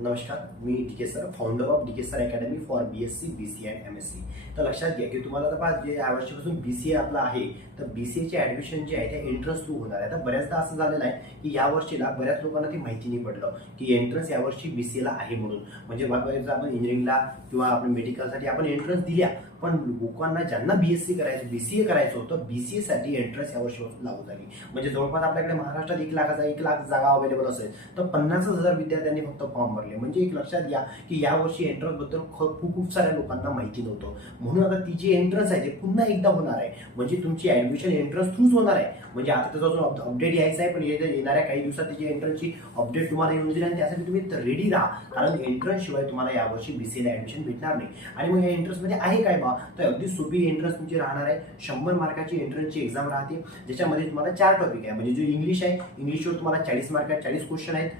नमस्कार, मी DK. Sir, founder of DK. Sir academy for BSc, BCA and MSc. तर लक्षात घ्या की तुम्हाला आता जे या वर्षीपासून BCA आपला आहे, तर BCA चे ॲडमिशन जे आहे ते एंट्रन्स थ्रू होणार आहे. तर बऱ्याचदा असं झालेलं आहे की या वर्षीला बऱ्याच लोकांना ती माहिती नाही पडलं की एंट्रन्स यावर्षी BCA ला आहे म्हणून. म्हणजे बघायचं आपण इंजिनिअरिंगला किंवा आपण मेडिकलसाठी आपण एंट्रन्स दिल्या, पण लोकांना ज्यांना BSc करायचं BCA करायचं होतं, BCA साठी एंट्रन्स यावर्षीपासून लागू झाली. म्हणजे जवळपास आपल्याकडे महाराष्ट्रात 1 लाख जागा अवेलेबल असेल, तर 50,000 विद्यार्थ्यांनी फक्त फॉर्म भरले. म्हणजे एक लक्षात घ्या की यावर्षी एंट्रन्स बद्दल खूप साऱ्या लोकांना माहिती नव्हतं. म्हणून आता ती जी एंट्रन्स आहे ते पुन्हा एकदा होणार आहे. म्हणजे तुमची ऍडमिशन एंट्रन्स थ्रूच होणार आहे. म्हणजे आता त्याचा जो अपडेट यायचा आहे, पण येणाऱ्या काही दिवसात त्याची एंट्रन्सची अपडेट तुम्हाला येऊन जाईल आणि त्यासाठी तुम्ही रेडी राहा. कारण एंट्रन्स शिवाय तुम्हाला यावर्षी BCA ला ऍडमिशन भेटणार नाही. आणि मग या एंट्रन्स मध्ये आहे काय बा, तर अगदी सोपी एंट्रन्स तुमची राहणार आहे. 100 मार्काची एंट्रन्सची एक्झाम राहते, ज्याच्यामध्ये तुम्हाला 4 टॉपिक आहे. म्हणजे जो इंग्लिश आहे, इंग्लिशवर तुम्हाला 40 मार्क 40 क्वेश्चन आहेत.